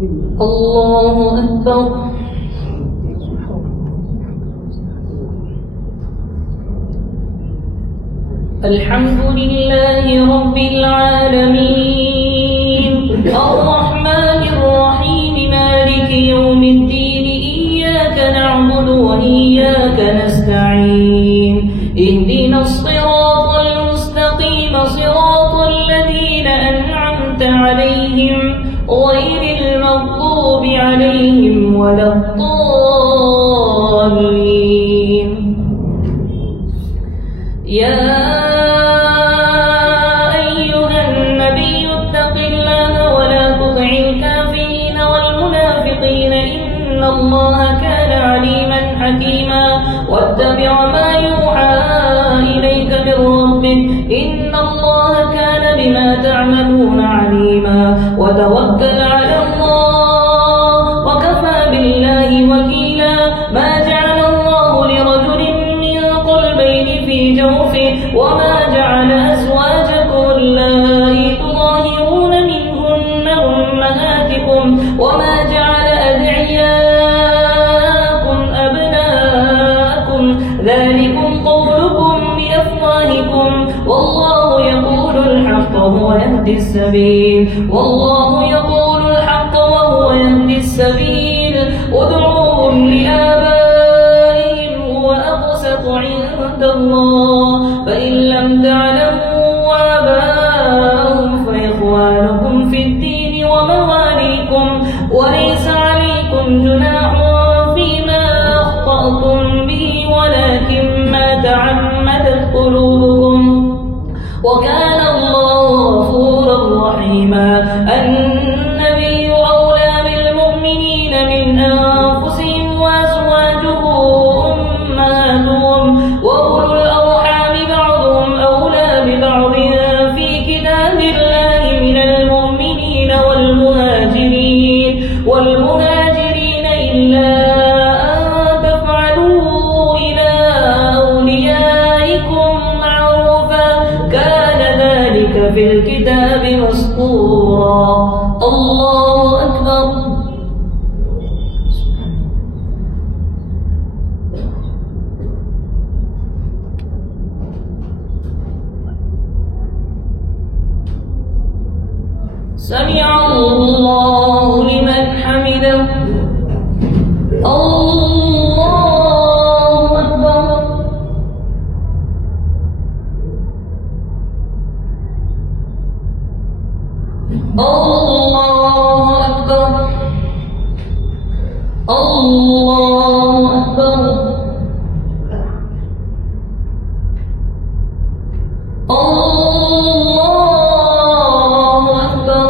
الله أكبر. الحمد لله رب العالمين الرحمن الرحيم مالك يوم الدين إياك نعبد وإياك نستعين اهدنا الصراط المستقيم صراط الذين أنعمت عليهم غير المغضوب عليهم ولا الضالين. يا أيها النبي اتق الله ولا تطع الكافرين والمنافقين إن الله كان عليما حكيما واتبع ما يوحى إليك من ربك إن الله كان بما تعملون عليما وتوكل على الله وكفى بالله وكيلا. ما جعل الله لرجل من قلبين في جوفه وما جعل أزواجكم اللائي تظاهرون منهن أمهاتكم وما جعل أدعياءكم أبناءكم ذلكم قولكم بأفواهكم والله يقول الحق وهو يهدي السبيل والله يقول الحق وهو يهدي السبيل. ادعوهم لآبائهم هو أقسط عند الله فإن لم تعلموا آباءهم فإخوانكم في الدين ومواليكم وليس عليكم جناح فيما أخطأتم به ولكن ما تعمدت قلوبكم وكان الله غفورا رحيما. النبي أولى بالمؤمنين من أنفسهم وأزواجه أمهاتهم وأولو الأرحام بعضهم أولى ببعض في كتاب الله من المؤمنين والمهاجرين إلا أن تفعلوا إلى أوليائكم معروفا كان ذلك في الكتاب مسطورا. الله أكبر. سمع الله لمن حمده. الله أكبر. الله أكبر. الله أكبر. الله أكبر.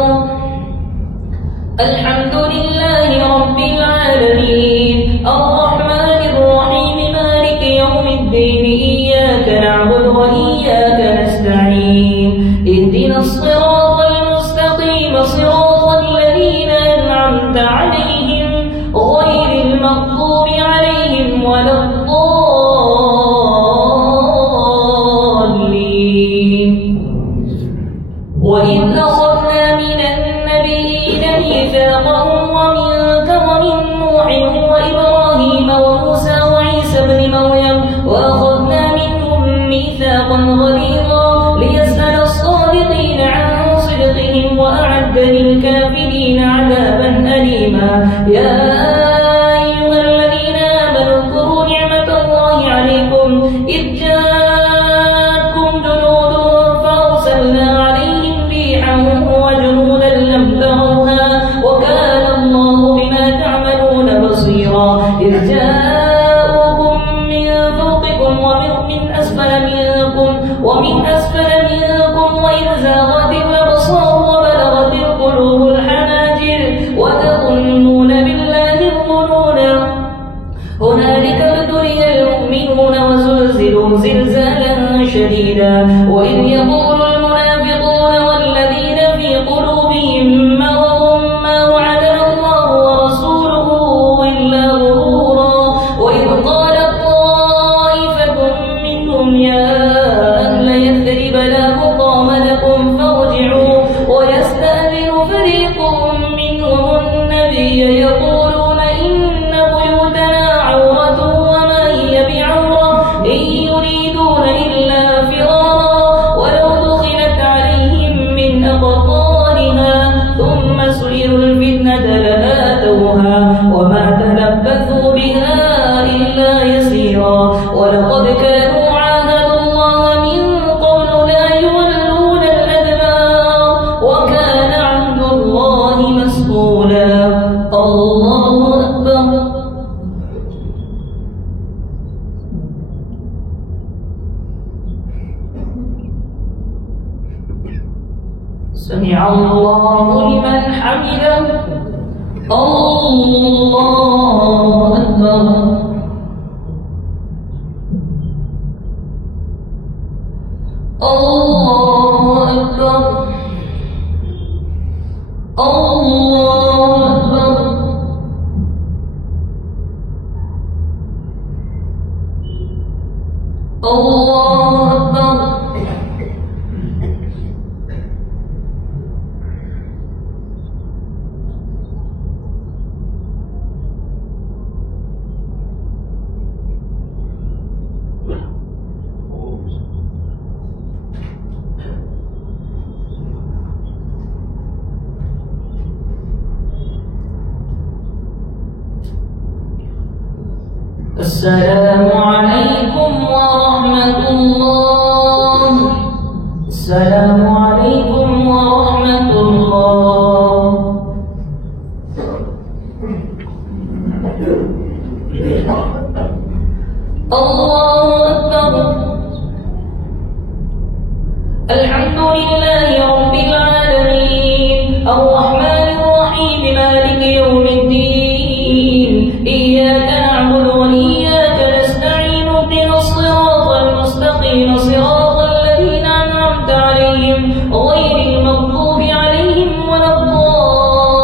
الحمد لله رب العالمين الرحمن الرحيم مالك يوم الدين إياك نعبد وإياك نستعين اهدنا الصراط المستقيم صراط الذين أنعمت عليهم غير المغضوب عليهم ولا الضالين. وإذ أخذنا من النبيين ميثاقهم ومنك ومن نوح وإبراهيم وموسى وعيسى ابن مريم وأخذنا منهم ميثاقا غليظا ليسأل الصادقين عن صدقهم وأعد للكافرين عذابا أليما. يا أيها الذين آمنوا اذكروا نعمة الله عليكم إذ جاءتكم جنود فأرسلنا عليهم ريحا وجنودا لم تروها وكان الله بما تعملون بصيرا. إذ جاءوكم من فوقكم ومن أسفل منكم وإذ زاغت الأبصار وبلغت القلوب الحناجر وتظنون بالله الظنونا. هنالك ابتلي المؤمنون وزلزلوا زلزالا شديدا. وإذ يقول المنافقون والذين في قلوبهم مرض ما وعدنا الله ورسوله إلا غرورا. وإذ قالت طائفة منهم يا أهل يثرب لا مقام لكم فارجعوا ويستأذن فريق منهم النبي النبي يقولون إن بيوتنا عورة وما هي بعورة إن يريدون إلا فرارا ولو دخلت عليهم من أقطارها ثم سئلوا الفتنة لآتوها وما تلبثوا بها إلا يسيرا ولقد كانوا عاهدوا الله من قبل لا يولون الأدبار وكان عهد الله مسؤولا. الله أكبر. سمع الله لمن حمده. الله أكبر. الله أكبر. الله أكبر. الله أكبر. السلام عليكم ورحمة الله. السلام عليكم ورحمة الله. الله أكبر. الحمد لله رب العالمين الرحمن الرحيم مالك يوم الدين إياك نعبد وإياك نستعين اهدنا الصراط المستقيم صراط الذين أنعمت عليهم غير المغضوب عليهم ولا الضالين.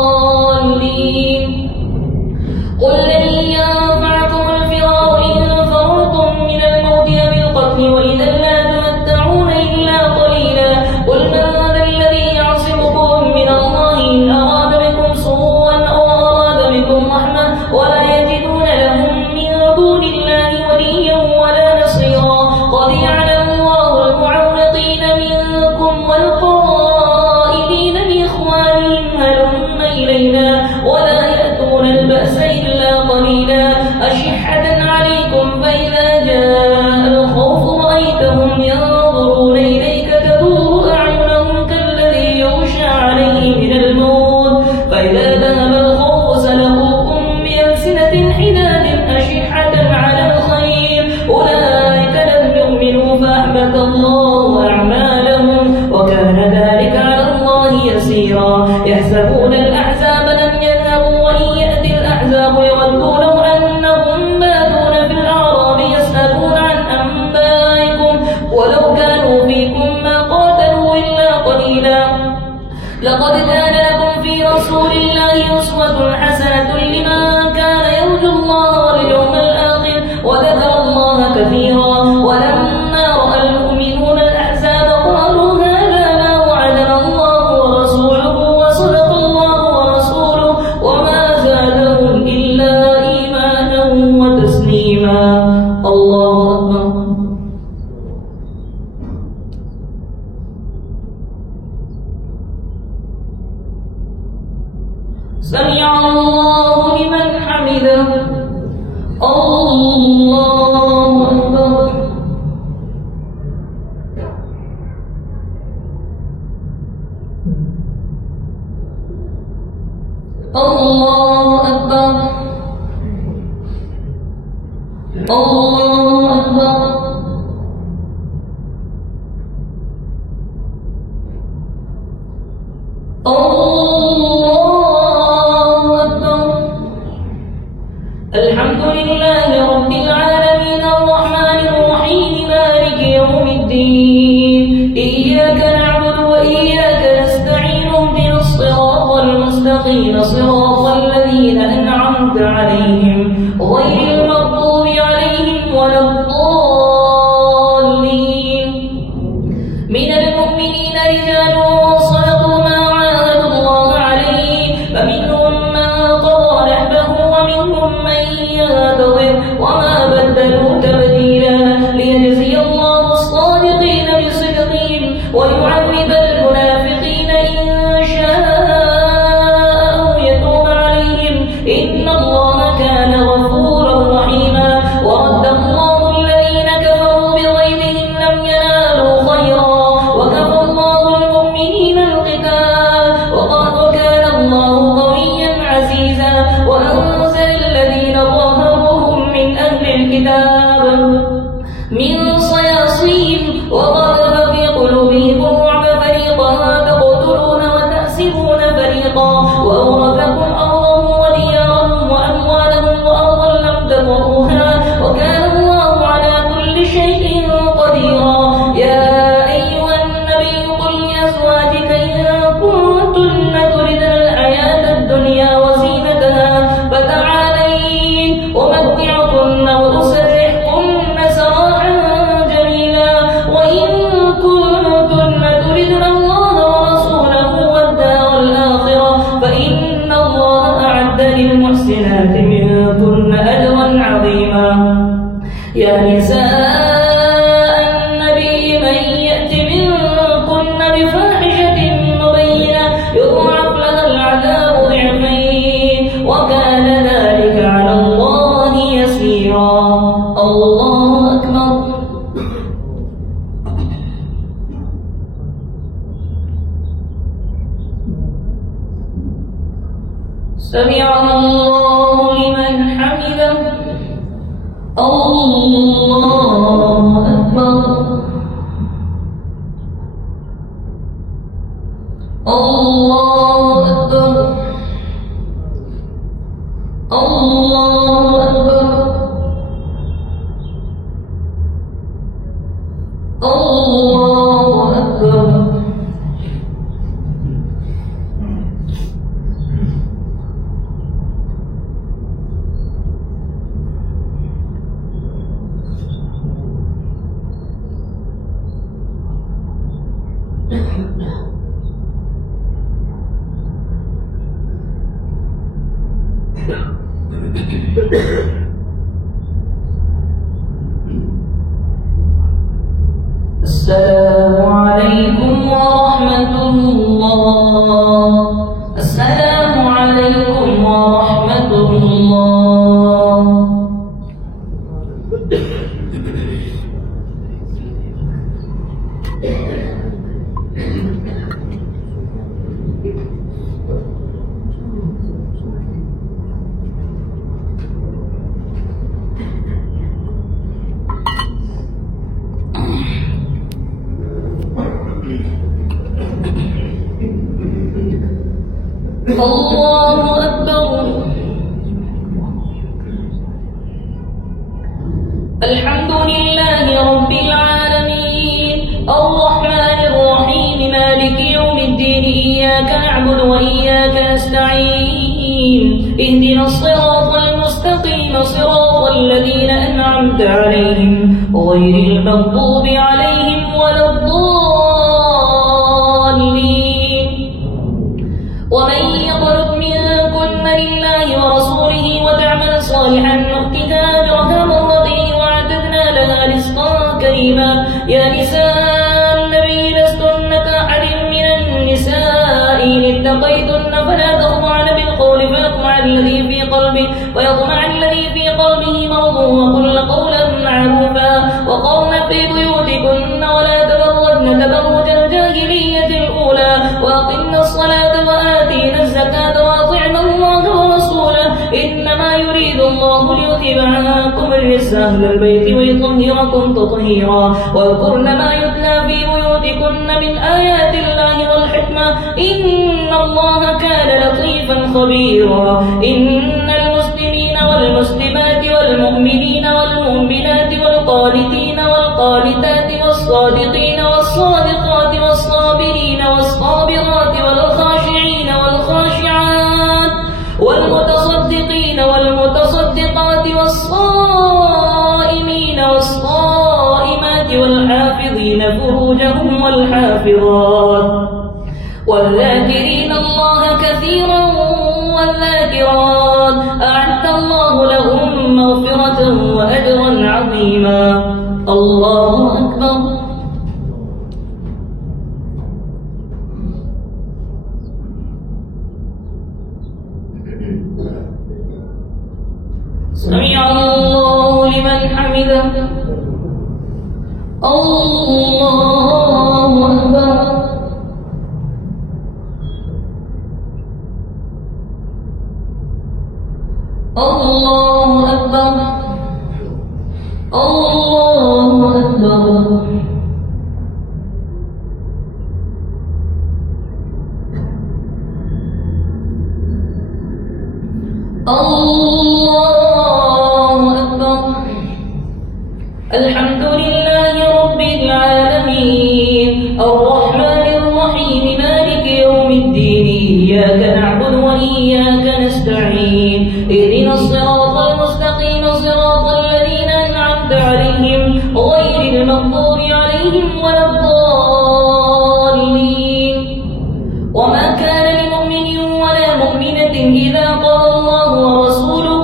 قل لن ينفعكم الفرار إن فررتم من الموت أو القتل وإذا لا تمتعون إلا قليلا. قل من ذا الذي يعصمكم من الله إن أراد بكم سوءا أو أراد بكم رحمة ولا يجدون لهم من دون الله وليا ولا نصيرا. قد يعلم الله المعوقين منكم والقائلين لإخوانهم هلم إلينا ولا يأتون البأس إلا قليلا. أشحة عليكم فإذا جاء الخوف رأيتهم ينظرون إليك تدور أعينهم كالذي يغشى عليه من الموت فإذا ذهب الخوف سلقوكم بألسنة حداد أشحة على الخير أولئك لم يؤمنوا فأحبط الله أعمالهم وكان ذلك على الله يسيرا. يحسبون الأحزاب لم يذهبوا وإن يأتي الأحزاب يودوا لو أنهم بادون في الأعراب يسألون عن أنبائكم ولو كانوا فيكم ما قاتلوا إلا قليلا. لقد كان لكم في رسول الله أسوة حسنة لمن كان يرجو الله واليوم الآخر وذكر الله كثيرا. ولما رأى المؤمنون الأحزاب قالوا هذا ما وعدنا الله ورسوله وصدق الله ورسوله وما زادهم إلا إيمانا وتسليما. الله أكبر. سمع الله لمن حمده. الله أكبر. الله أكبر. الله أكبر. الله أكبر. الحمد لله رب العالمين الرحمن الرحيم مالك يوم الدين إياك نعبد وإياك نستعين اهدنا الصراط المستقيم صراط الذين أنعمت عليهم غير المغضوب عليهم ولا الضالين. من المؤمنين رجال صدقوا ما عاهدوا الله عليه فمنهم من قضى الكتاب من صياصيهم وقذف في قلوبهم الرعب فريقا تقتلون وتأسرون فريقا وأورثكم أرضهم وديارهم وأموالهم وأرضا لم تطئوها وكان الله على كل شيء قديرا. يا أيها النبي قل لأزواجك إن كنتن تردن الحياة الدنيا وزينتها فتعالين أمتعكن وأسرحكن سراحا جميلا وإن كنتن تردن الله ورسوله والدار الآخرة فإن الله أعد للمحسنات منكن أجرا عظيما. يا نساء النبي من يأت منكن بفاحشة مبينة يضاعف لها العذاب ضعفين وكان ذلك على الله يسيرا. الله أكبر. سمع الله لمن حمده. الله أكبر. الله أكبر. الله أكبر. الله أكبر. السلام عليكم ورحمة الله. السلام عليكم ورحمة الله. الله أكبر. الحمد لله رب العالمين الرحمن الرحيم مالك يوم الدين إياك نعبد وإياك نستعين اهدنا الصراط المستقيم صراط الذين أنعمت عليهم غير المغضوب عليهم ولا الضالين. ومن يقنت منكن لله ورسوله وتعمل صالحا نؤتها أجرها مرتين وأعتدنا لها رزقا كريما. يا نساء النبي لستن كأحد من النساء إن اتقيتن فلا تخضعن بالقول فيطمع الذي في قلبه مرض وقلن قولا معروفا وقرن في بيوتكن ولا تبرجن تبرج الجاهلية الأولى وأقمنا الصلاة وآتينا الزكاة وأطعنا الله ورسوله إنما يريد الله ليذهب عنكم الرجس أهل البيت ويطهركم تطهيرا. واذكرن ما يتلى في بيوتكن من آيات الله والحكمة إن الله كان لطيفا خبيرا. إن المسلمين والمسلمات والمؤمنين والمؤمنات والقانتين والقانتات والصادقين والصادقات والصابرين والصابرات والخاشعين والخاشعات والمتصدقين والمتصدقات والصائمين والصائمات والحافظين فروجهم والحافظات والذاكرين الله كثيرا والذاكرات أعد الله لهم مغفرة وأجرا عظيما. الله أكبر. سمع الله لمن حمده. الله أكبر. الله أكبر. الله أكبر. الله أكبر. الحمد لله رب العالمين الرحمن الرحيم مالك يوم الدين إياك نعبد وإياك نستعين اهدنا الصراط المستقيم صراط الذين أنعمت عليهم غير المغضوب عليهم ولا الضالين. وما كان لمؤمن ولا مؤمنة إذا قضى الله ورسوله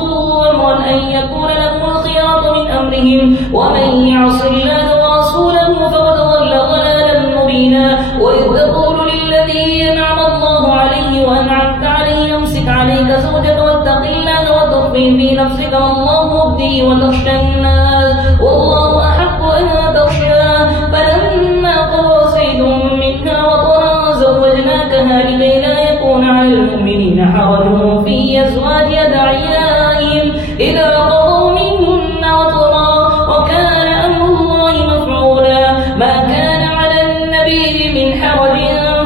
أمرا أن يكون لهم الخيرة من أمرهم ومن يعص الله ورسوله فقد ضل ضلالا مبينا. وإذ تقول للذي أنعم الله عليه وأنعمت عليه أمسك عليك زوجك واتق الله وتخفي في نفسك الله مبديه وتخشى الناس والله أحق أن تخشاه فلما قضى زيد منها وطرا زوجناكها لكي لا يكون على المؤمنين حرج في أزواج أدعيائهم إذا قضوا منهن وطرا وكان أمر الله مفعولا. ما كان على النبي من حرج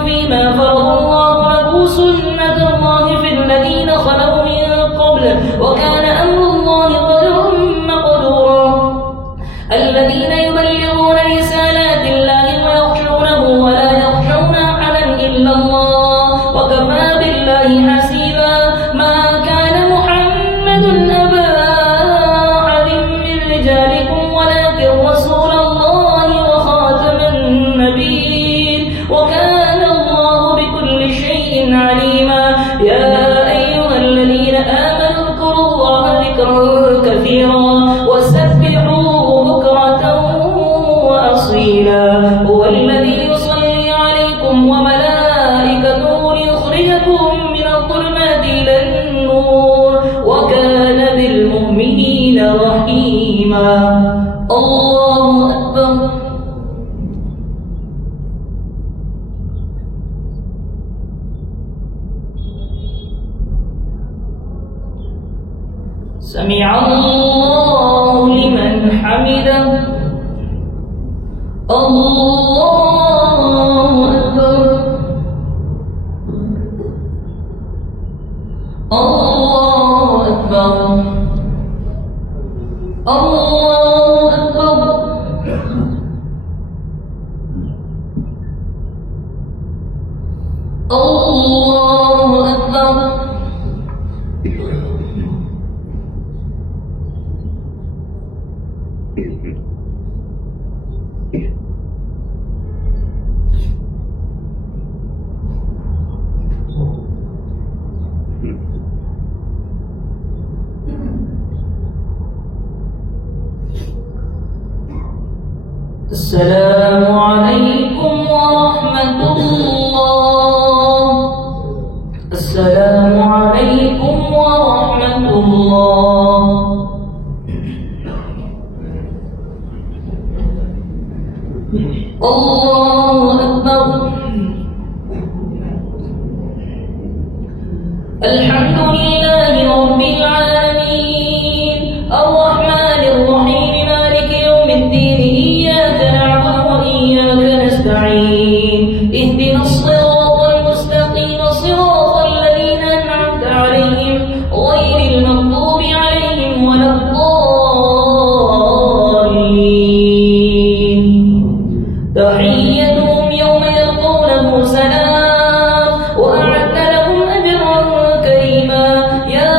فيما فرض الله له سنة الله في الذين خلوا من قبل وكان أمر الله قدرا مقدورا. الذين يبلغون رسالات الله ويخشونه ولا يخشون أحدا إلا الله وكفى بالله حسيبا. ما كان محمد أبا أحد من رجالكم ولكن رسول الله وخاتم النبيين وكان الله بكل شيء عليما. يا أيها الذين آمنوا اذكروا الله ذكرا كثيرا وسبحوه بكرة وأصيلا. هو الذي يصلي عليكم وملائكته ليخرجكم من الظلمات إلى النور وكان بالمؤمنين رحيما. الله أكبر. سمع الله لمن حمده. الله أكبر. الله أكبر. الله أكبر. الله أكبر. السلام عليكم ورحمة الله. السلام عليكم ورحمة الله. الله أكبر. الحمد لله رب العالمين الرحمن الرحيم مالك يوم الدين إياك نعبد وإياك نستعين اهدنا الصراط المستقيم صراط الذين أنعمت عليهم غير المغضوب عليهم ولا الضالين. تحيتهم يوم يلقونه سلام وأعد لهم أجرا كريما. يا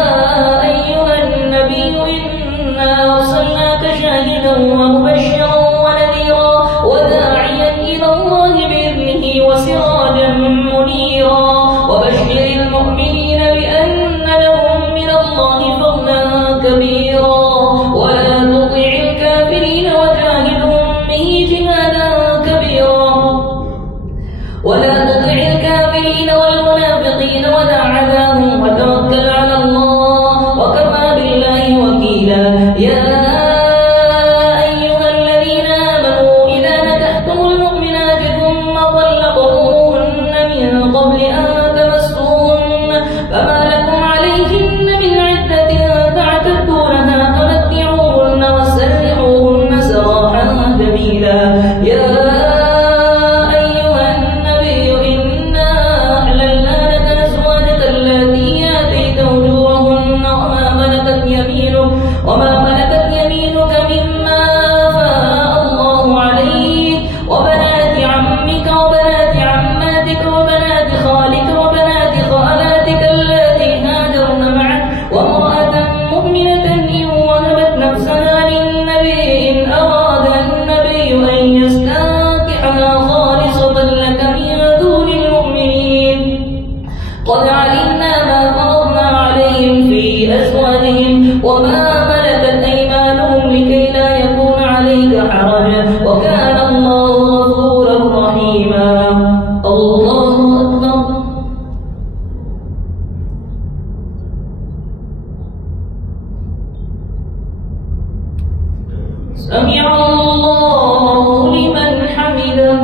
سمع الله لمن حمده.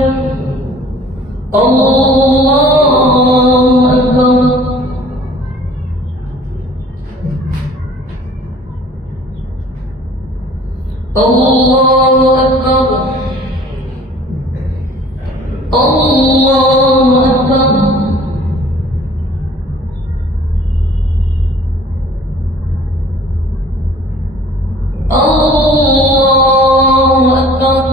الله أكبر. الله أكبر. الله أكبر. الله أكبر.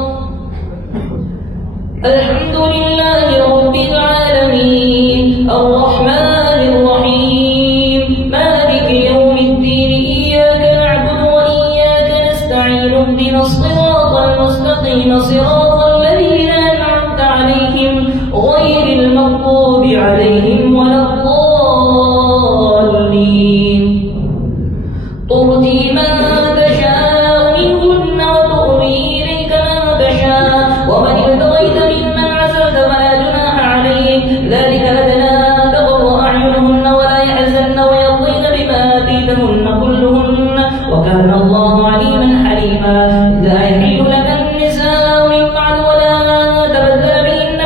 الحمد لله رب العالمين الرحمن الرحيم مالك يوم الدين إياك نعبد وإياك نستعين اهدنا الصراط المستقيم صراط الذين أنعمت عليهم غير المغضوب عليهم ولا الضالين. ترجي من تشاء منهن وتؤوي إليك من تشاء ومن ابتغيت ممن عزلت فلا جناح عليك ذلك أدنى أن تقر أعينهن ولا يحزن ويرضين بما آتيتهن كلهن وكان الله عليما حليما. لا يحل لك النساء من بعد ولا تبدل بهن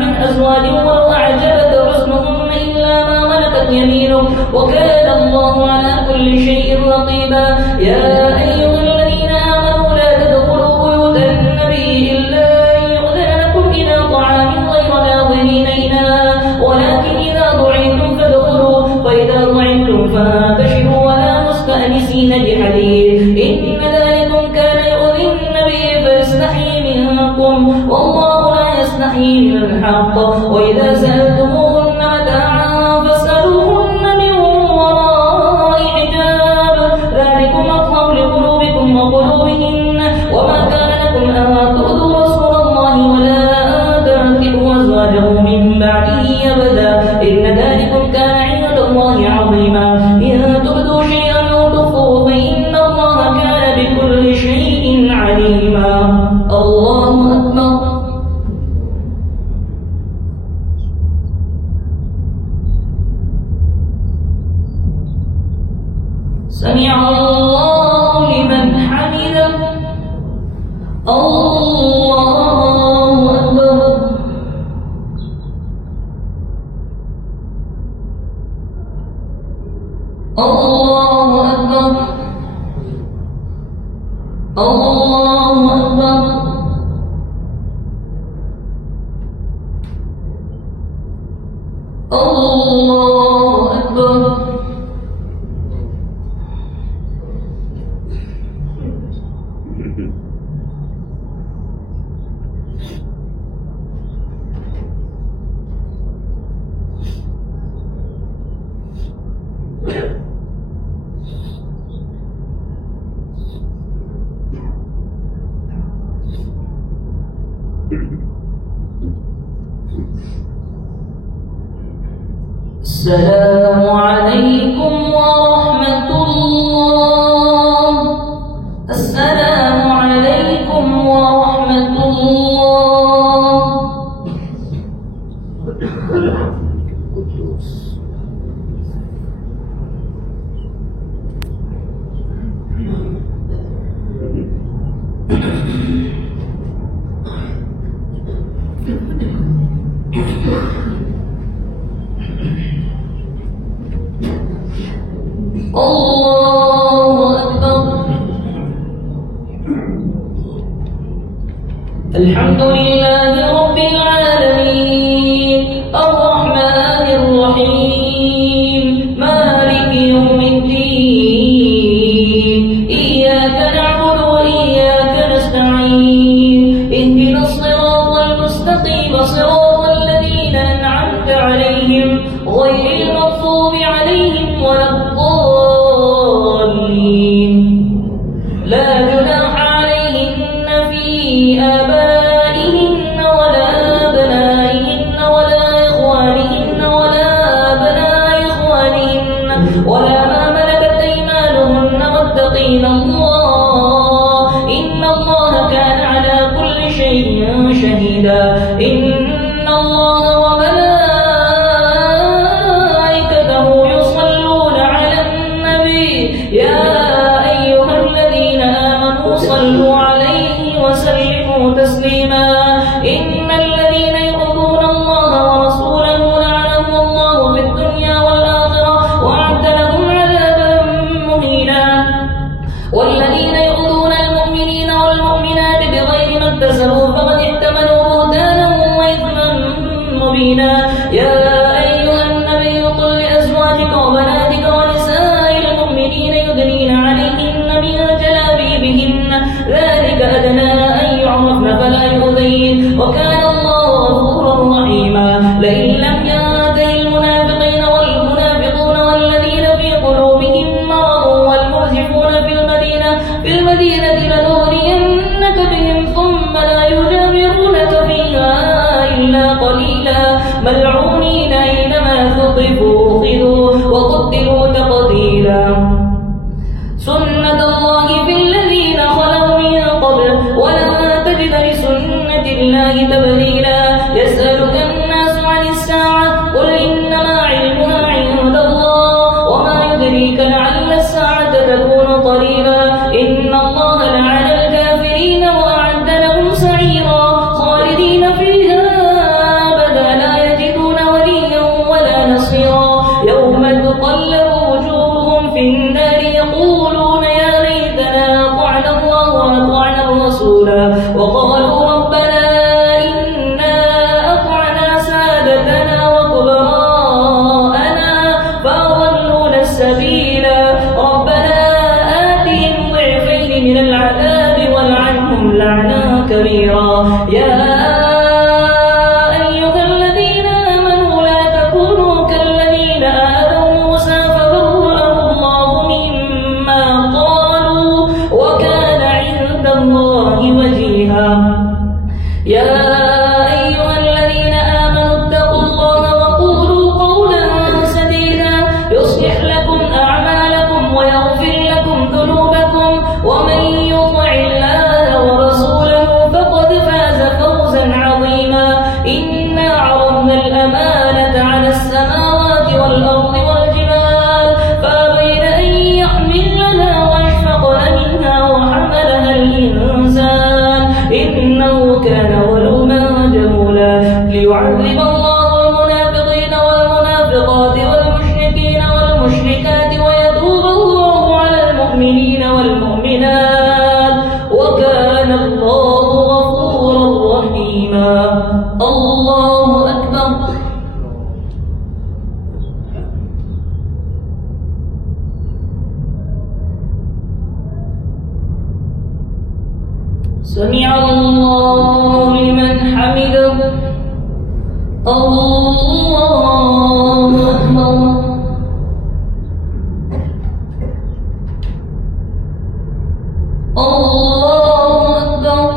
من أزواج ولو أعجبك حسنهن إلا ما ملكت يمينك وكان الله على كل شيء رقيبا. يا أيها الذين آمنوا لا تدخلوا بيوت النبي إلا أن يؤذن لكم إلى طعام غير ناظرين إناء ولكن إذا دعيتم فادخلوا فإذا طعمتم فانتشروا ولا مستأنسين لحديث إن ذلكم كان يؤذي النبي فيستحيي منكم والله لا يستحيي من الحق. وإذا سألتموهن متاعا فاسألوهن من وراء حجاب ذلكم أطهر لقلوبكم وقلوبهن وما كان لكم أن تؤذوا رسول الله ولا أن تنكحوا أزواجه من بعده أبدا إن ذلكم كان عند الله عظيما. إن تبدوا شيئا أو تخفوه فإن الله كان بكل شيء عليما. الله أكبر. سمع الله لمن حمده. الله أكبر. الله أكبر. الله أكبر. الله أكبر. السلام عليكم ورحمة الله. السلام عليكم ورحمة الله. الله أكبر. الحمد لله رب العالمين الرحمن الرحيم مالك يوم الدين إياك نعبد وإياك نستعين اهدنا الصراط المستقيم صراط الذين أنعمت عليهم غير المغضوب عليهم ولا الضالين. لا جناح عليهن في آبائهن ولا أبنائهن ولا إخوانهن ولا أبناء إخوانهن ولا ما ملكت أيمانهن واتقين الله إن الله كان على كل شيء شهيدا. إن الله وملائكته يصلون على النبي يا أيها الذين آمنوا صلوا المدينة لنغرينك بهم ثم لا يجاورونك فيها إلا قليلا ملعونين أينما ثقفوا أخذوا وقتلوا تقتيلا سنة الله في الذين خلوا من قبل ولا تجد لسنة الله تبديلا يسألك الناس عن الساعة قل إنما علمها عند الله وما يدريك لعل الساعة تكون قريبا إن الله لعن الكافرين وأعد لهم سعيرا خالدين فيها أبدا لا يجدون وليا ولا نصيرا يوم تقلب وجوههم في النار يقولون يا ليتنا أطعنا الله وأطعنا الرسولا وقالوا ربنا إنا أطعنا سادتنا وكبراءنا فأضلونا السبيلا ربنا آتهم ضعفين من العذاب والعنهم لعنا كبيرا يا أيها الذين آمنوا لا تكونوا كالذين آذوا موسى فبرأه الله مما قالوا وكان عند الله وجيها يا أيها الذين آمنوا اتقوا الله وقولوا قولا سديدا يصلح لكم أعمالكم ويغفر لكم ذنوبكم ومن يطع الله ورسوله فقد فاز فوزا عظيما إنا عرضنا الأمانة على السماوات والأرض والجبال فأبين أن يحملنها وأشفقن منها وحملها الإنسان إنه كان ظلوما جهولا ليعذب الله المنافقين والمنافقات والمشركين والمشركات ويتوب الله على المؤمنين والمؤمنات وكان الله غفورا رحيما الله أكبر سمع الله لمن حمده الله أكبر الله أكبر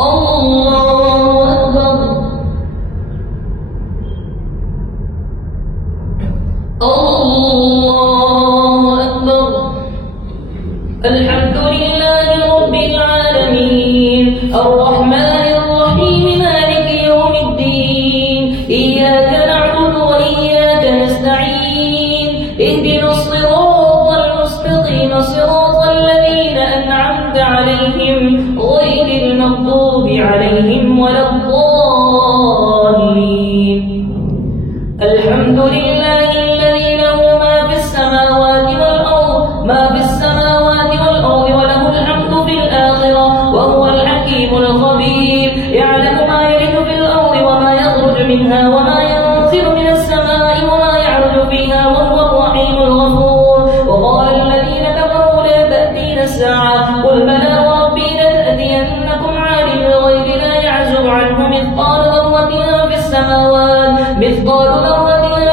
الله أكبر الله أكبر الحمد لله رب العالمين الرحمن الرحيم مالك يوم الدين إياك نعبد وإياك نستعين اهدنا الصراط المستقيم صراط الذين أنعمت عليهم غير المغضوب عليهم ولا الضالين الحمد لله الذي له ما في السماوات والأرض وله الحمد في الآخرة وهو الحكيم الخبير يعلم ما يلج في الأرض وما يخرج منها وما ينزل من السماء وما يعرج فيها وهو الرحيم الغفور وقال الذين كفروا لا تأتينا الساعة قل بلى وربي لتأتينكم عالم الغيب لا يعزب عنه مثقال ذرة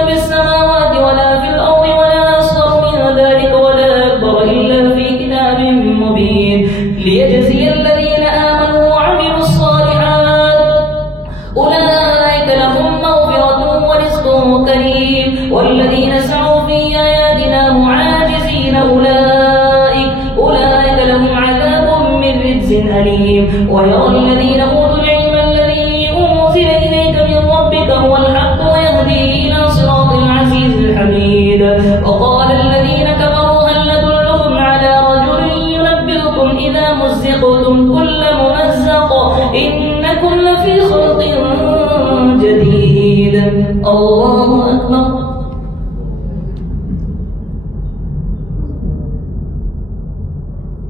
في السماوات ولا في الأرض ولا أصغر من ذلك ولا أكبر إلا في كتاب مبين ليجزي الذين آمنوا وعملوا الصالحات أولئك لهم مغفرة ورزق كريم والذين سعوا في آياتنا معاجزين أولئك لهم عذاب من رجز أليم ويرى الذين أوتوا العلم الذي أنزل إليك من ربك هو الحق ويهدي إلى صراط العزيز الحميد وقال الذين كفروا هل ندلكم على رجل ينبئكم إذا مزقتم كل ممزق إنكم لفي خلق جديد الله أكبر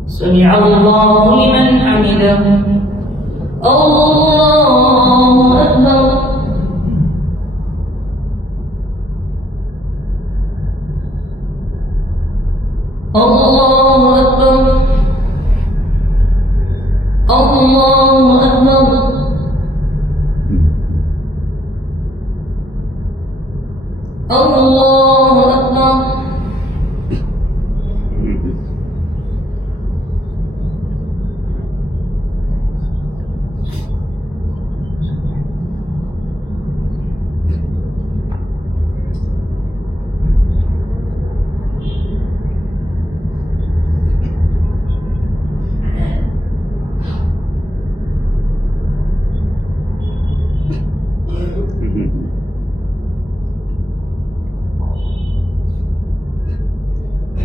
سمع الله لمن حمده الله أكبر الله أكبر الله أكبر الله أكبر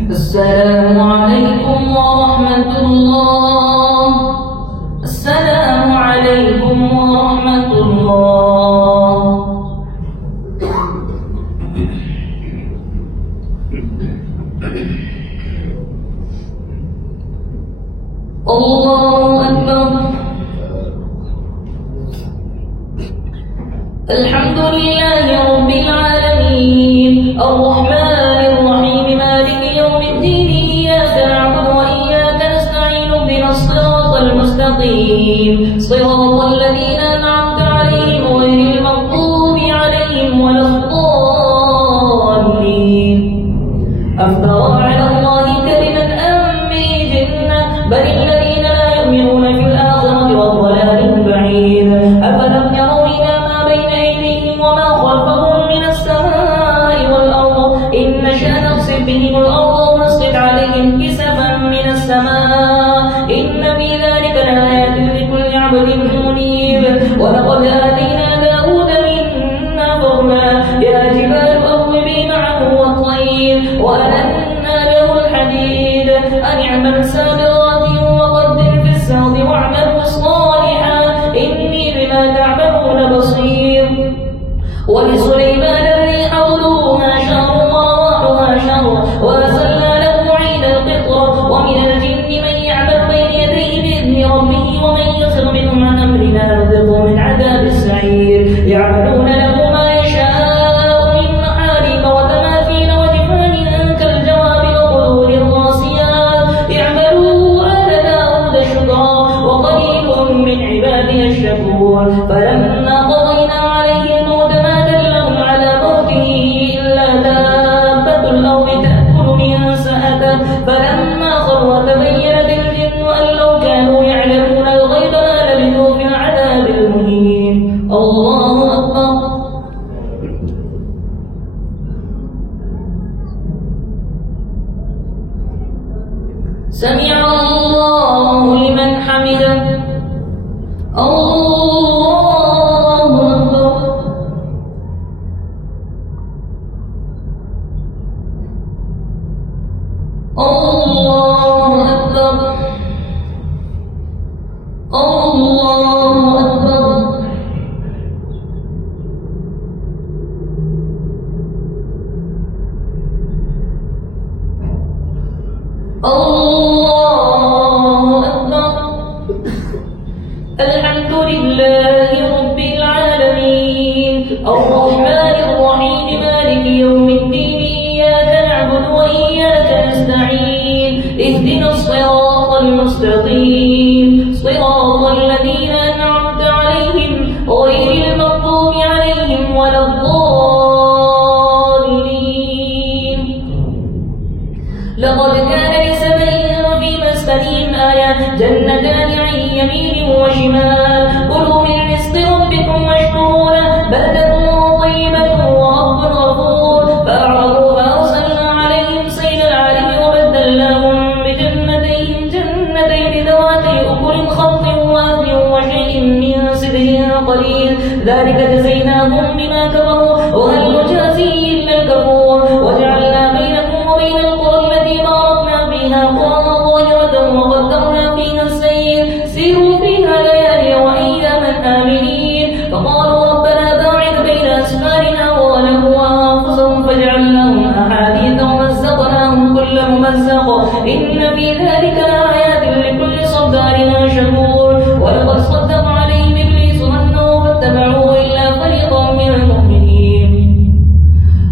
السلام عليكم ورحمة الله. السلام عليكم ورحمة الله. الله أكبر. الحمد لله رب العالمين الرحمن الرحيم مالك يوم الدين إياك نعبد وإياك نستعين اهدنا الصراط المستقيم صراط الذين أنعمت عليهم غير المغضوب عليهم ولا الضالين. أفترى على الله كذبا أم به جنة بل الذين لا يؤمنون في الآخرة والضلال البعيد. أفلم يروا إلى ما بين أيديهم وما خلفهم من السماء والأرض إن نشأ نخسف بهم الأرض ونسقط عليهم كسفا من السماء إن في ذلك لآيات لكل عبد منيب. ولقد آتينا داود منا فضلا يا جبال أوبي معه والطير وألنا له الحديد أن اعمل سابغات وقدر في السرد واعملوا صالحا إني بما تعملون بصير. ولسليمان الريح غدوها شهر ورواحها شهر وأسلنا له عين القطر ومن الجن من يعمل بين يديه بإذن ربه ومن يصر منهم عن أمرنا نذقه من عذاب السعير. يعملون له ما يشاء من محاريب وتماثيل وجفان كالجواب وقدور الراسيات اعملوا آل داود شكرا وقليل من عبادي الشكور. فلما قضينا عليه الموت ما دلهم على موته إلا دابة الأرض تأكل من سأته فلما خر تبينت الجن أن لو كانوا يعلمون الغيب ما لبثوا في العذاب المهين. الله أكبر. سمع الله لمن حمده. الله أكبر. الله أكبر. الله أكبر. الله أكبر. الحمد لله رب العالمين الرحمن الرحيم مالك يوم الدين إياك نعبد وإياك نستعين اهدنا الصراط المستقيم صراط الذين أنعمت عليهم غير المغضوب عليهم ولا الضالين. لقد كان لسبع في مسكنهم آية جنتان عن يمين وشمال كلوا من رزق ربكم واشكروا له بلدة طيبة ورب غفور. فأعرضوا فأرسلنا عليهم سيل العرم وبدلناهم بجنتين ذواتي أكل خمط وأثل وشيء من صدر قليل ذلك جزيناهم بما كفروا وهل نجازي إلا الكفور. وجعلنا بينكم وبين القرى التي باركنا فيها قرى ظاهرة وقدرنا فيها السير سيروا فيها ليالي وأياما آمنين. فقالوا ربنا باعد بين أسفارنا وظلموا أنفسهم فجعلناهم أحاديث ومزقناهم كل ممزق إن في ذلك لآيات لكل صبار شكور. ولقد صدق عليهم إبليس ظنه فاتبعوه إلا فريقا من المؤمنين.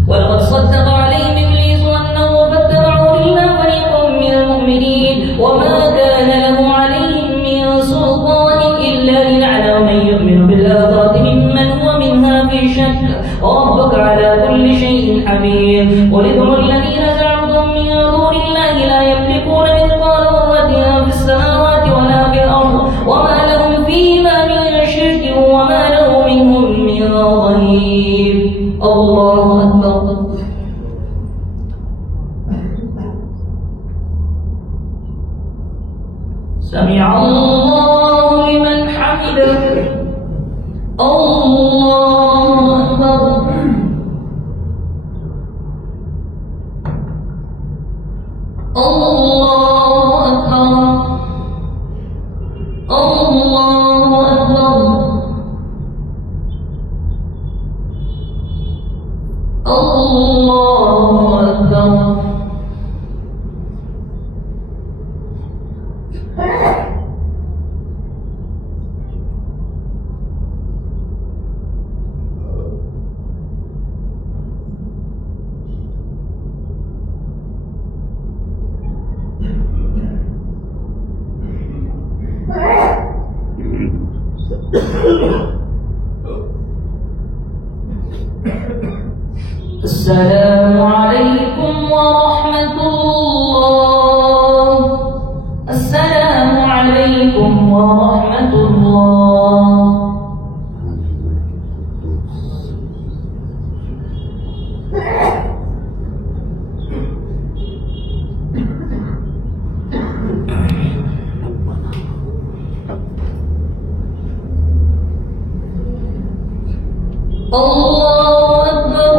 ولقد صدق عليهم إبليس ظنه فاتبعوه إلا فريقا من المؤمنين وما كان له عليهم من سلطان إلا لنعلم من يؤمن بالآخرة ممن هو منها في شك وربك على كل شيء حفيظ. قل ادعوا الذين زعمتم من دون الله لا يملكون مثقال ذرة في السماوات ولا في الأرض وما لهم فيما من شرك وما له منهم من ظهير. الله أكبر. سمع الله لمن حمده. الله أكبر. الله أكبر الله أكبر الله أكبر. السلام عليكم ورحمة الله. السلام عليكم ورحمة الله. الله أكبر.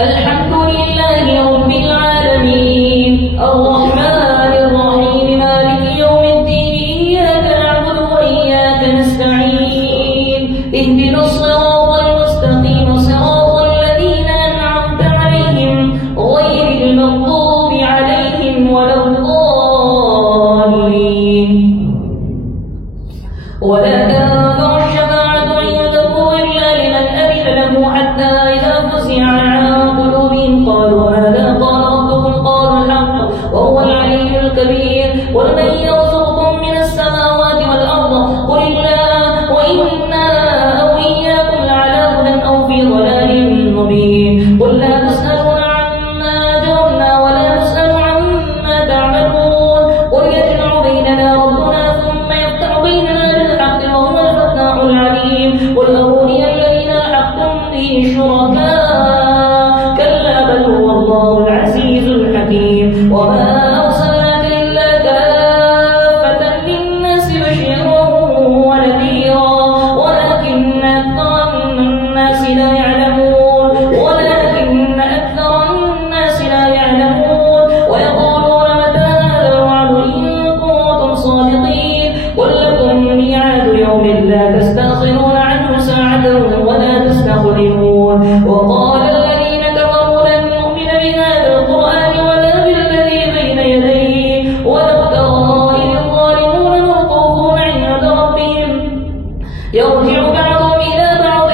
الحمد لله رب العالمين الرحمن الرحيم مالك يوم الدين إياك نعبد وإياك نستعين اهدنا الصراط المستقيم صراط الذين أنعمت عليهم غير المغضوب عليهم ولا الضالين. ولا تنفع الشفاعة عنده إلا لمن أذن له حتى إذا فزع عن قلوبهم قالوا ماذا قال ربكم قالوا الحق وهو العلي الكبير. قل من يرزقكم من السماوات والأرض قل الله وإنا أو إياكم لعلى هدى أو في ضلال مبين. قل لا تسألون عما أجرمنا ولا نسأل عما تعملون. قل يجمع بيننا ربنا ثم يفتح بيننا بالحق وهو الفتاح العليم. قل أروني الذين ألحقتم به شركاء كلا بل هو الله العزيز الحكيم. وما أرسلناك إلا كافة للناس بشيرا ونذيرا ولكن أكثر الناس لا يعلمون ويقولون متى هذا الوعد إن كنتم صادقين. قل لكم ميعاد يوم لا تستأخرون عنه ساعة ولا تستقدمون. وقال الذين كفروا لن نؤمن بهذا القرآن ولا بالذي بين يديه ولو ترى إذ الظالمون موقوفون عند ربهم يرجع بعضهم إلى بعض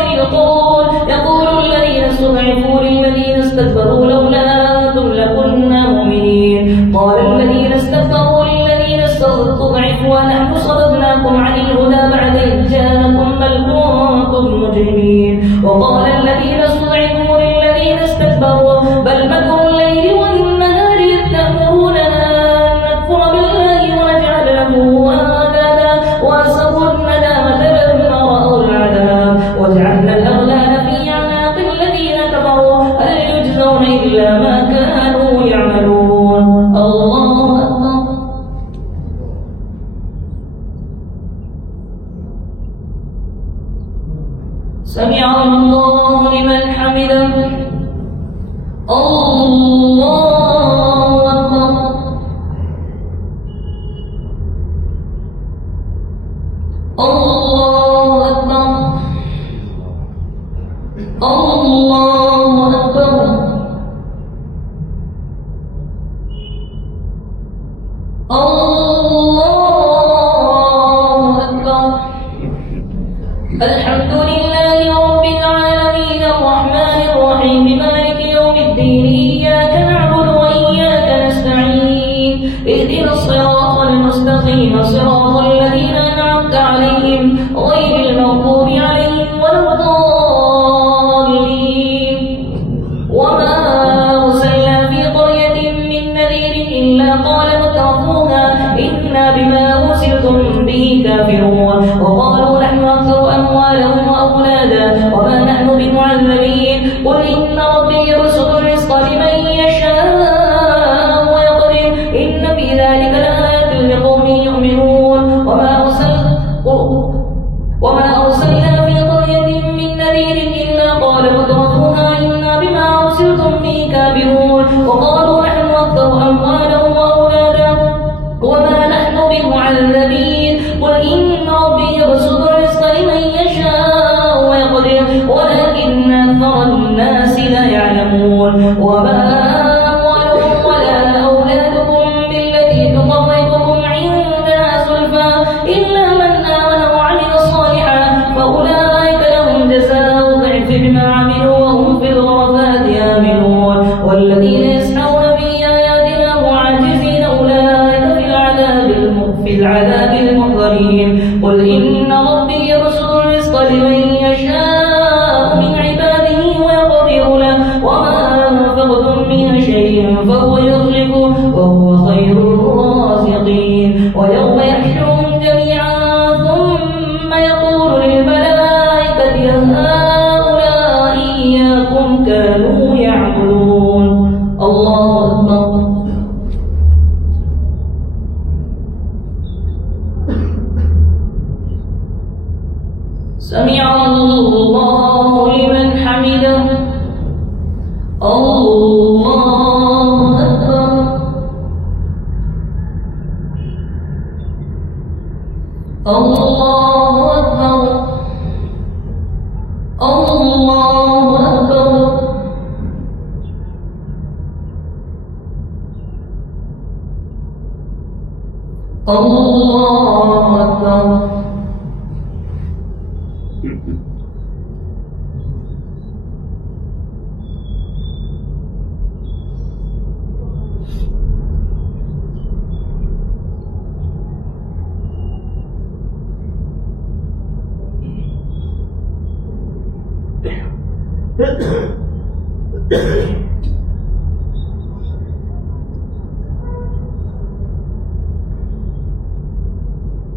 يقول الذين استضعفوا للذين استكبروا لولا أنتم لكنا مؤمنين. قال الذين استكبروا للذين استضعفوا ونحن صددناكم عن الهدى بعد إذ جاءكم بل كنتم مجرمين. وقال الذين استضعفوا للذين استكبروا بل مكروا الليل والنهار إذ تأمروننا أن نكفر بالله ونجعل له أندادا وأسروا الندامة لما رأوا العذاب وجعلنا الأغلال في أعناق الذين كفروا هل يجزون إلا ما كانوا يعملون. الله أكبر. سمع الله لمن حمده. الله أكبر. الله أكبر. الله أكبر. الله أكبر. الحمد لله رب العالمين الرحمن الرحيم مالك يوم الدين إياك نعبد وإياك نستعين اهدنا الصراط المستقيم صراط الذين أنعمت عليهم غير المغضوب عليهم ولا الضالين. وما أرسلنا في قرية من نذير إلا قال مترفوها إنا بما أرسلتم به كافرون. وقالوا نحن أكثر أموالا وأولادا وما نحن بمعذبين. قل إن ربي يبسط الرزق لمن يشاء ويقدر إن في ذلك لآيات لقوم يؤمنون. وما أرسلنا في قرية من نذير إلا قال مترفوها إنا المبين قل إن ربي يبسط الرزق لمن يشاء ويقدر ولكن أكثر الناس لا يعلمون وما أموالكم ولا أولادكم بالتي تقربكم عندنا زلفى إلا من آمن وعمل صالحا فأولئك لهم جزاء الضعف بما عملوا وهم في الغرفات آمنون والذين يسعون في آياتنا معاجزين أولئك في العذاب المحضرين قل إن ربي يبسط الرزق لمن يشاء من عباده ويقدر له وما أنفقتم من شيء فهو يخلفه وهو خير الرازقين ويوم يحشرهم جميعا ثم يقول للملائكة هؤلاء إياكم كانوا يعبدون الله أكبر سمع الله لمن حمده الله أكبر الله أكبر الله أكبر الله أكبر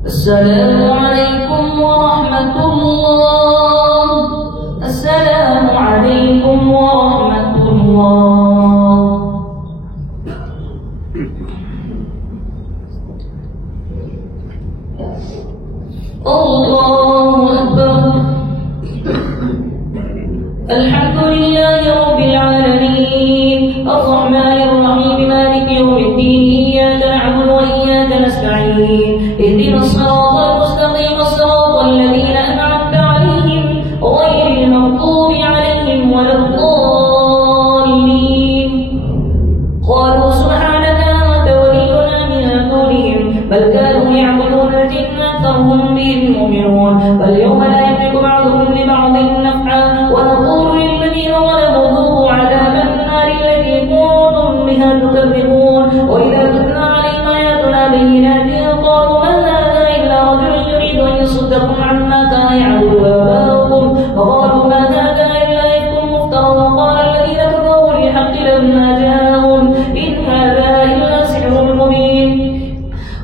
السلام عليكم ورحمة الله السلام عليكم ورحمة الله الله أكبر الحمد لله رب العالمين الرحمن الرحيم مالك يوم الدين إياك نعبد وإياك نستعين اهدنا الصراط المستقيم صراط الذين أنعمت عليهم غير المغضوب عليهم ولا الضالين قالوا سبحانك أنت ولينا من دونهم بل كانوا يعبدون الجن أكثرهم بهم مؤمنون فاليوم لا يملك بعضهم لبعض نفعا ونقول للذين ظلموا ذوقوا عذاب النار التي كنتم بها تكذبون وإذا تتلى عليهم آياتنا بينات قالوا ما هذا إلا رجل يريد أن يصدكم عما كان يعبد آباؤكم وقالوا ما هذا إلا إفك مفترى وقال الذين كفروا للحق لما جاءهم إن هذا إلا سحر مبين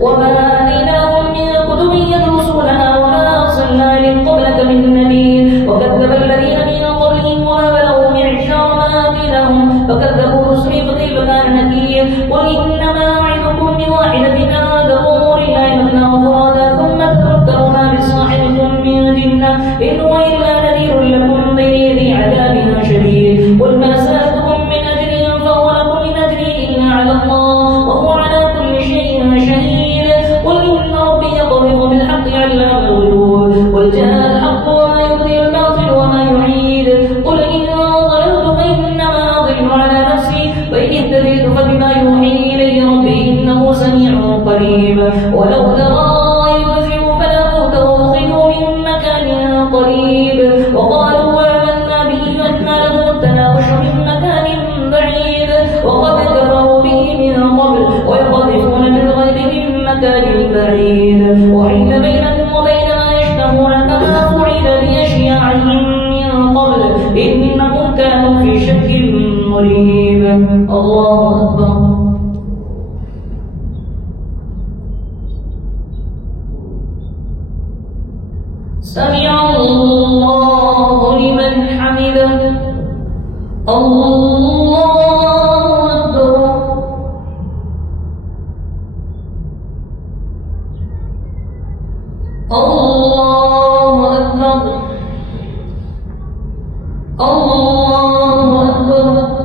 وما آتيناهم من كتب يدرسونها وما أرسلنا من قبلك من نبي وكذب الذين من قبلهم وما بلغوا معشار ما آتيناهم فكذبوا رسلي فكيف كان نكير قل إنما أعظكم بواحدة أن تقوموا لله مثنى وفرادا ثم تتفكروا ما بصاحبكم من جنة إن هو إلا نذير لكم بين يدي عذاب شديد قل ما سألتكم من أجر فهو لكم من أجري إلا على الله وهو على كل شيء شهيد قل إن ربي يقذف بالحق علام الغيوب قل جاء الحق وما يبدي الباطل وما يعيد قل إن ضللت فإنما أضل على نفسي وإن اهتديت فبما يوحي إلي ربي إنه سميع قريب ولو ترى يبزئ فلا موت وأخذوا من مكان قريب وقالوا آمنا به أن له التناوش من مكان بعيد وقد كفروا به من قبل ويقذفون بالغيب من مكان بعيد وحيل بينهم وبين ما يشتهون كما فعل بأشياعهم من قبل إنهم كانوا في شك مريب الله أكبر سمع الله لمن حمده الله أكبر الله أكبر الله أكبر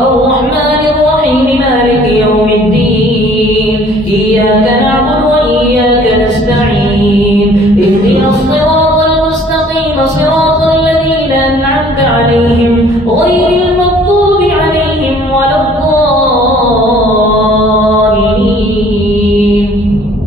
الرحمن الرحيم مالك يوم الدين إياك نعبد وإياك نستعين اهدنا الصراط المستقيم صراط الذين أنعمت عليهم غير المغضوب عليهم ولا الضالين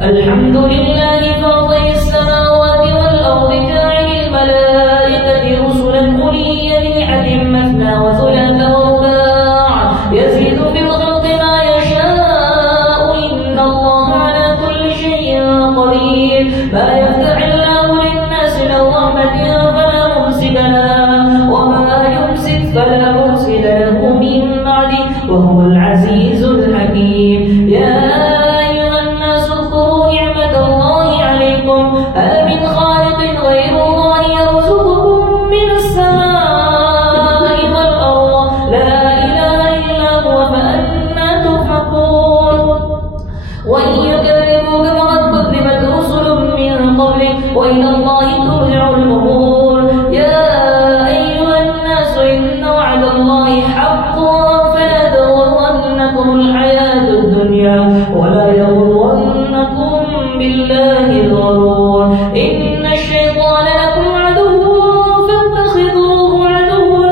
الحمد لله فاطر السماوات والأرض جاعل الملائكة رسلا أولي أجنحة مثنى وثلاث ورباع يزيد في الخلق ما يشاء إن الله على كل شيء قدير ما يفتح الله للناس من رحمة فلا ممسك لها وما يمسك فلا مرسل له من بعده وهو العزيز الحكيم يا أيها الناس اذكروا نعمة الله عليكم هل من خالق غير الله يرزقكم من السماء والأرض لا إله إلا هو فأنى تؤفكون وإن يكذبوك فقد كذبت رسل من قبلك وإلى الله ترجع الأمور يا أيها الناس إن وعد الله حق فلا تغرنكم الحياة الدنيا ولا يغرنكم بالله الغرور إن الشيطان لكم عدو فاتخذوه عدوا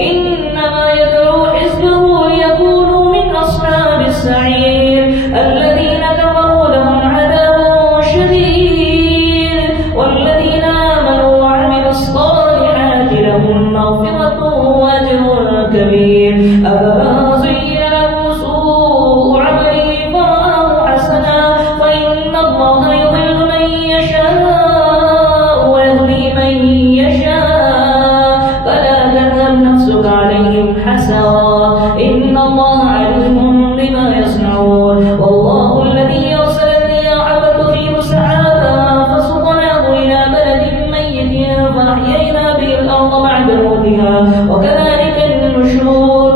إنما يدعو حزبه ليكونوا من أصحاب السعير الذين كفروا لهم عذاب شديد والذين آمنوا وعملوا الصالحات لهم مغفرة وأجر كبير أفمن زين له سوء عمله فرآه حسنا فإن الله يضل من يشاء ويهدي من يشاء فلا تذهب نفسك عليهم حسرات إن الله عليم بما يصنعون والله الذي يرسل الرياح فتثير سحابا فسقناه إلى بلد ميت فأحيينا به الأرض بعد موتها وكذلك النشور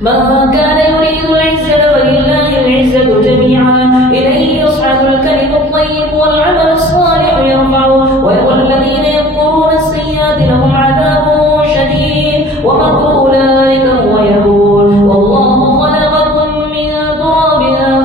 من كان يريد العزة فلله العزة جميعا إليه يصعد الكلم الطيب والعمل الصالح يرفعه والذين يذكرون السيئات لهم عذاب شديد ومكر أولئك هو يهون والله خلقكم من تراب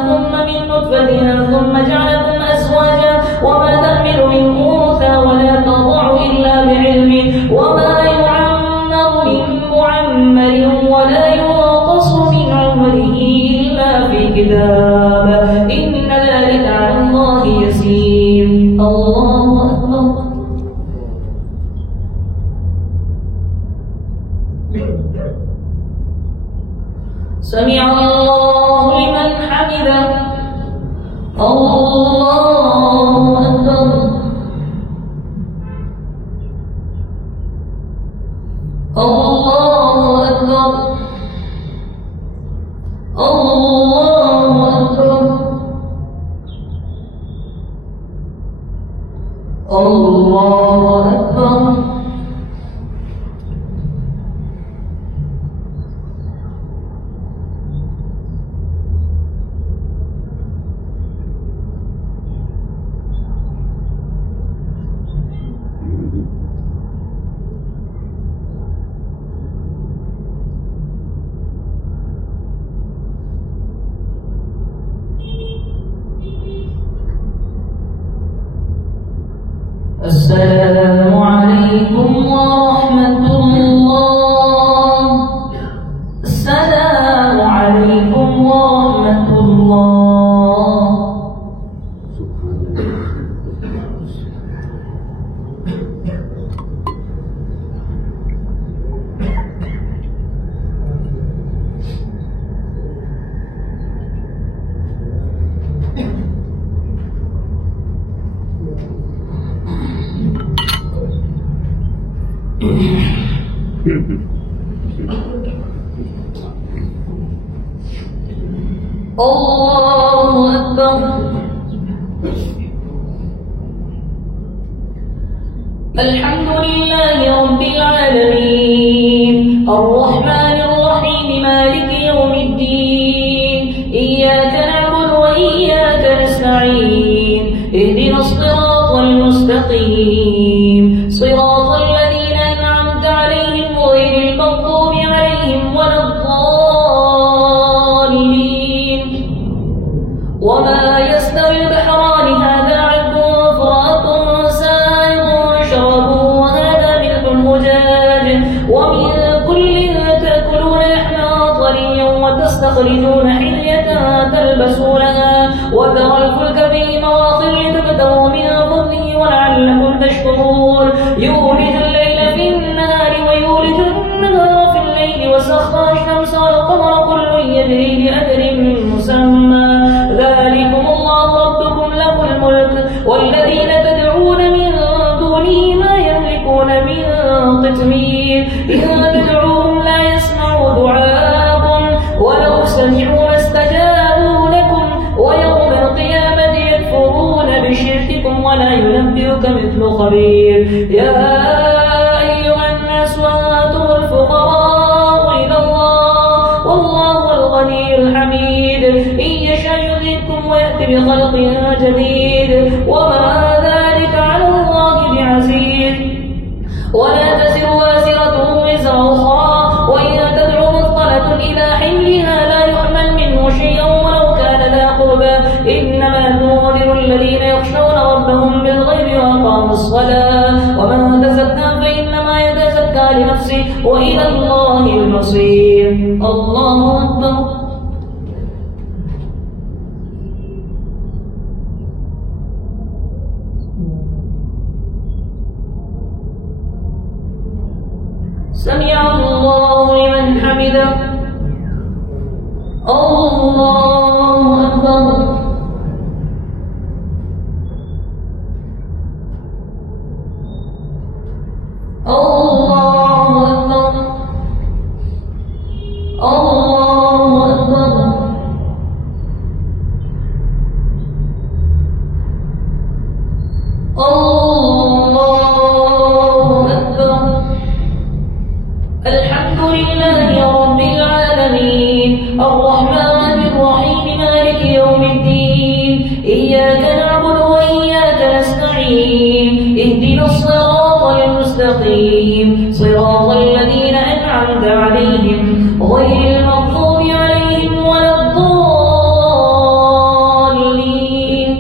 ثم من نطفة ثم جعلكم أزواجا وما تحمل من أنثى ولا تضع إلا بعلمه وما يعمر من معمر ولا ينقص من عمره إلا في كتاب إن ذلك على الله يسير الله أكبر سمع الله لمن حمده الله أكبر الله أكبر الله أكبر الله أكبر السلام عليكم ورحمة الله السلام عليكم ورحمة الله الله أكبر الحمد لله رب العالمين الرحمن الرحيم مالك يوم الدين إياك نعبد وإياك نستعين اهدنا الصراط المستقيم صراط الذين أنعمت عليهم غير المغضوب عليهم ولا وتستخرجون حلية تلبسونها وترى الفلك فيه مواخر لتبتغوا من فضله ولعلكم تشكرون يولج الليل في النهار ويولج النهار في الليل وسخر الشمس والقمر كل يجري لأجل مسمى ذلكم الله ربكم له الملك والذين تدعون من دونه ما يملكون من قطمير إذا تدعوهم لا يسمعوا دعاءكم ولو سمعوا ما استجابوا لكم ويوم القيامة يكفرون بشرككم ولا ينبئك مثل خبير يا أيها الناس أنتم الفقراء إلى الله والله الغني الحميد إن يشاء يذهبكم ويأتي بخلق جديد وما ذلك على الله بعزيز ولا تزر وازرة وزر أخرى وإن تدعو مثقلة إلى حملها لا يحمل منه شيئا ولو كان ذا قربى إنما تنذر الذين يخشون ربهم بالغيب وأقاموا الصلاة ومن تزكى فإنما يتزكى لنفسه وإلى الله المصير الله أكبر سمع الله لمن حمده الله أكبر الله أكبر الله أكبر الله أكبر الحمد لله رب العالمين الرحمن الرحيم مالك يوم الدين إياك نعبد وإياك نستعين اهدنا الصراط المستقيم صراط الذين أنعمت عليهم غير المغضوب عليهم ولا الضالين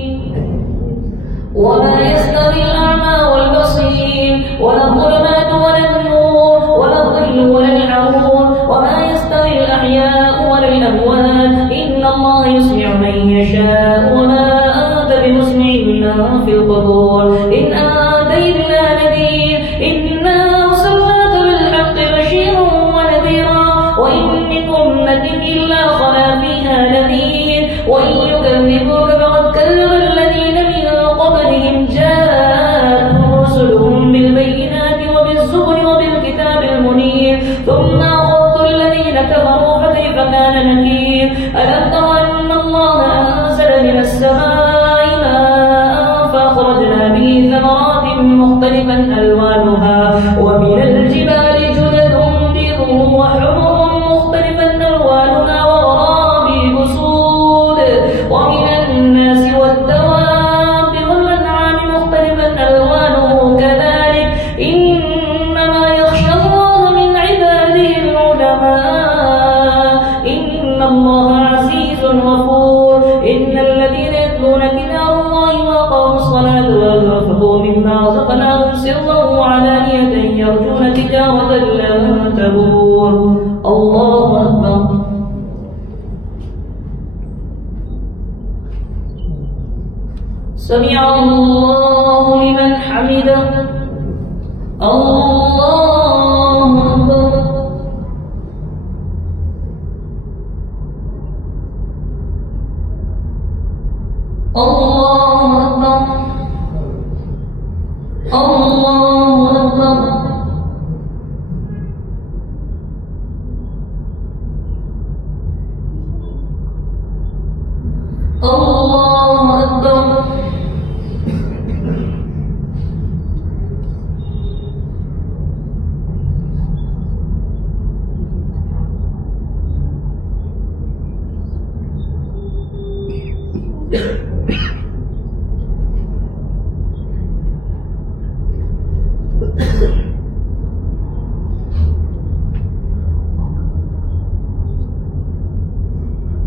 وما يستوي الأعمى والبصير ولا الظلمات ولا النور ولا الظل ولا الحرور وما يستوي الأحياء ولا الأموات إن الله يسمع من يشاء وما أنت بمسمع من في القبور إن أنت إلا نذير إنا أرسلناك بالحق بشيرا ونذيرا وإن من أمة إلا خلا فيها نذير وإن يكذبوك فقد كذب الذين من قبلهم جاءتهم رسلهم بالبينات وبالزبر وبالكتاب المنير ثم أخذت الذين كفروا فكيف كان نكير ألم تر أن الله أنزل من السماء ماء فأخرجنا به ثمرات مختلفا ألوانها ومن الجبال جدد بيض وحمر مختلفا ألوانها وغرابيب سود ومن الناس والدواب والأنعام مختلفا ألوانه كذلك إنما يخشى الله من عباده العلماء إن الله عزيز غفور إن الذين يتلون كتاب الله وأقاموا الصلاة وأنفقوا مما رزقناهم سرا وعلانية يرجون تجارة لن تبور الله أكبر سمع الله لمن حمده الله أكبر الله أكبر الله أكبر الله أكبر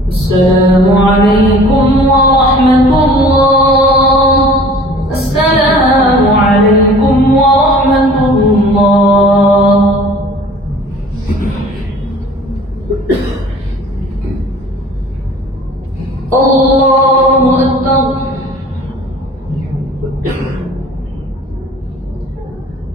السلام عليكم ورحمة الله. السلام عليكم ورحمة الله.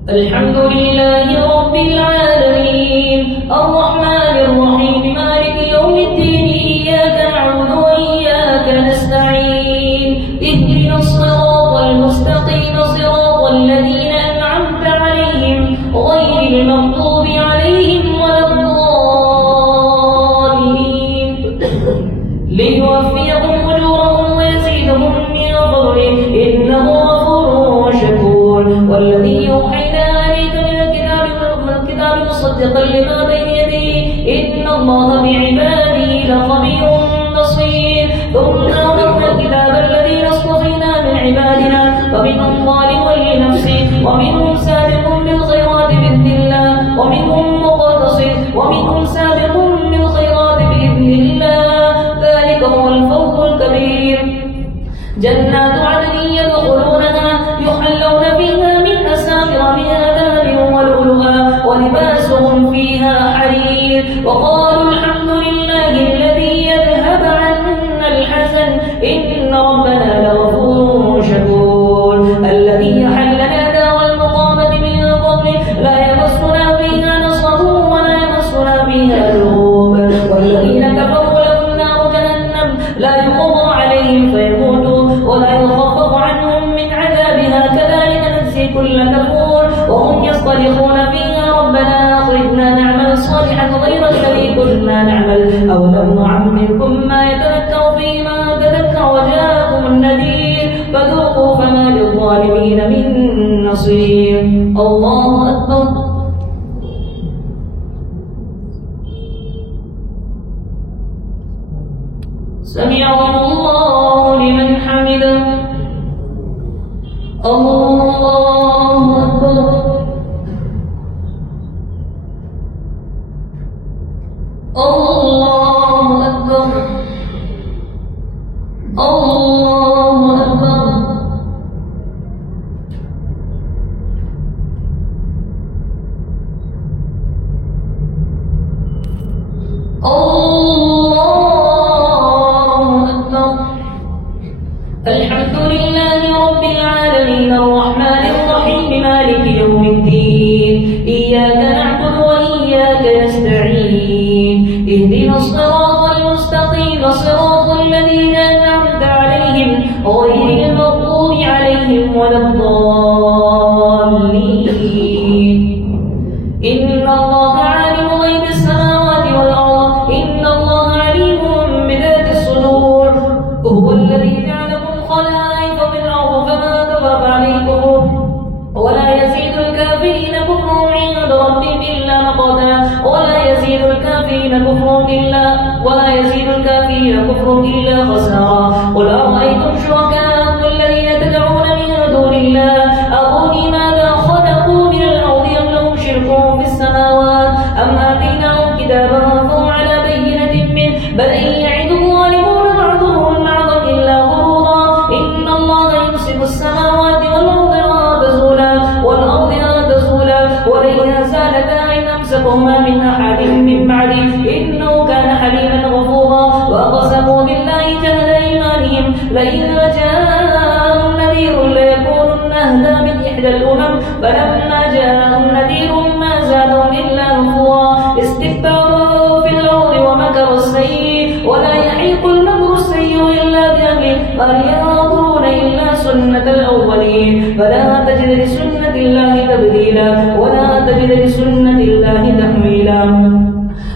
الحمد لله رب العالمين الرحمن الرحيم مالك يوم الدين إياك نعبد وإياك نستعين اهدنا الصراط المستقيم صراط الذين أنعمت عليهم غير المغضوب عليهم ولا الضالين ليوفيهم أجورهم ويزيدهم من فضله إنه غفور شكور والذي يوحينا عليك من الكتاب مصدقا لما بين يديه إن الله بعباده لخبير بصير ثم أورثنا الكتاب الذين اصطفينا من عبادنا فمنهم ظالم لنفسه ومنهم سابق بالخيرات بإذن الله ومنهم مقتصد ومنهم سابق بالخيرات بإذن الله ذلك هو الفوز الكبير جنات عدن يدخلونها يحلون فيها من أساور من ذهب ولؤلؤا ولباسهم فيها حرير وقالوا الحمد لله الذي يذهب عنا الحزن إن ربنا لغفور شكور الذي أحلنا دار المقامة من فضله لا يمسنا فيها نصب ولا يمسنا فيها لغوب والذين كفروا لهم نار جهنم لا يقضى عليهم فيموتوا ولا يخفف عنهم من عذابها كذلك نجزي كل كفور وهم يصطرخون فيها ربنا أخرجنا نعمل صالحا غير الذي كنا نعمل أو لم نعمركم ما يتذكر فيه من تذكر وجاءكم النذير فذوقوا فما للظالمين من نصير الله أكبر سمع الله لمن حمده الله أكبر الله أكبر الله أكبر الحمد لله رب العالمين الرحمن الرحيم مالك يوم الدين إياك نعبد وإياك نستعين اهدنا الصراط المستقيم صراط الذين أنعمت عليهم غير المغضوب عليهم ولا الضالين إن الله عالم غيب السماوات والأرض إن الله عليم بذات الصدور هو الذي جعلكم خلائف في الأرض فما تخاف عليكم ولا يزيد الكافرين كفرهم عند ربهم إلا مقتا ولا يزيد الكافرين كفرهم إلا خسارا قل أرأيتم شركاءكم الذين تدعون من دون الله أروني ماذا خلقوا من الأرض أم لهم شرك في السماوات أم آتيناهم كتابا فهم على بينة منه بل إن يعد الظالمون بعضهم بعضا إلا غرورا إن الله يمسك السماوات والأرض أن تزولا ولئن زالتا إن أمسكهما من أحد من بعده إنه كان حليما غفورا وأقسموا بالله جهد أيمانهم لئن جاءهم نذير ليكونن أهدى من إحدى الأمم فلما جاءهم نذير ما زادهم إلا نفورا استكبارا في الأرض ومكروا السيء ولا يحيق المكر السيء إلا بأهله فهل ينظرون إلا سنة الأولين فلا تجد لسنة الله تبديلا ولا تجد لسنة الله تحويلا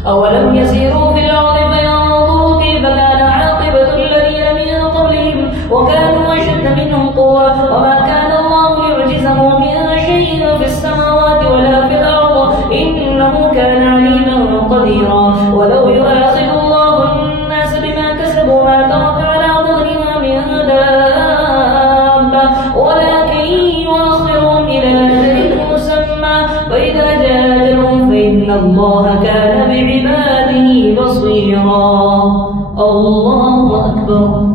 أولم يسيروا في الأرض فينظروا كيف كان عاقبة الذين من قبلهم وكانوا أشد منهم قوة وما كان الله ليعجزه من شيء في السماوات ولا في الأرض إنه كان عليما قديرا ولو يؤاخذ الله الناس بما كسبوا ما ترك على ظهرها من دابة ولكن يؤخرهم إلى أجل مسمى فإذا جاء أجلهم فإن الله كان بعباده بصيرا الله أكبر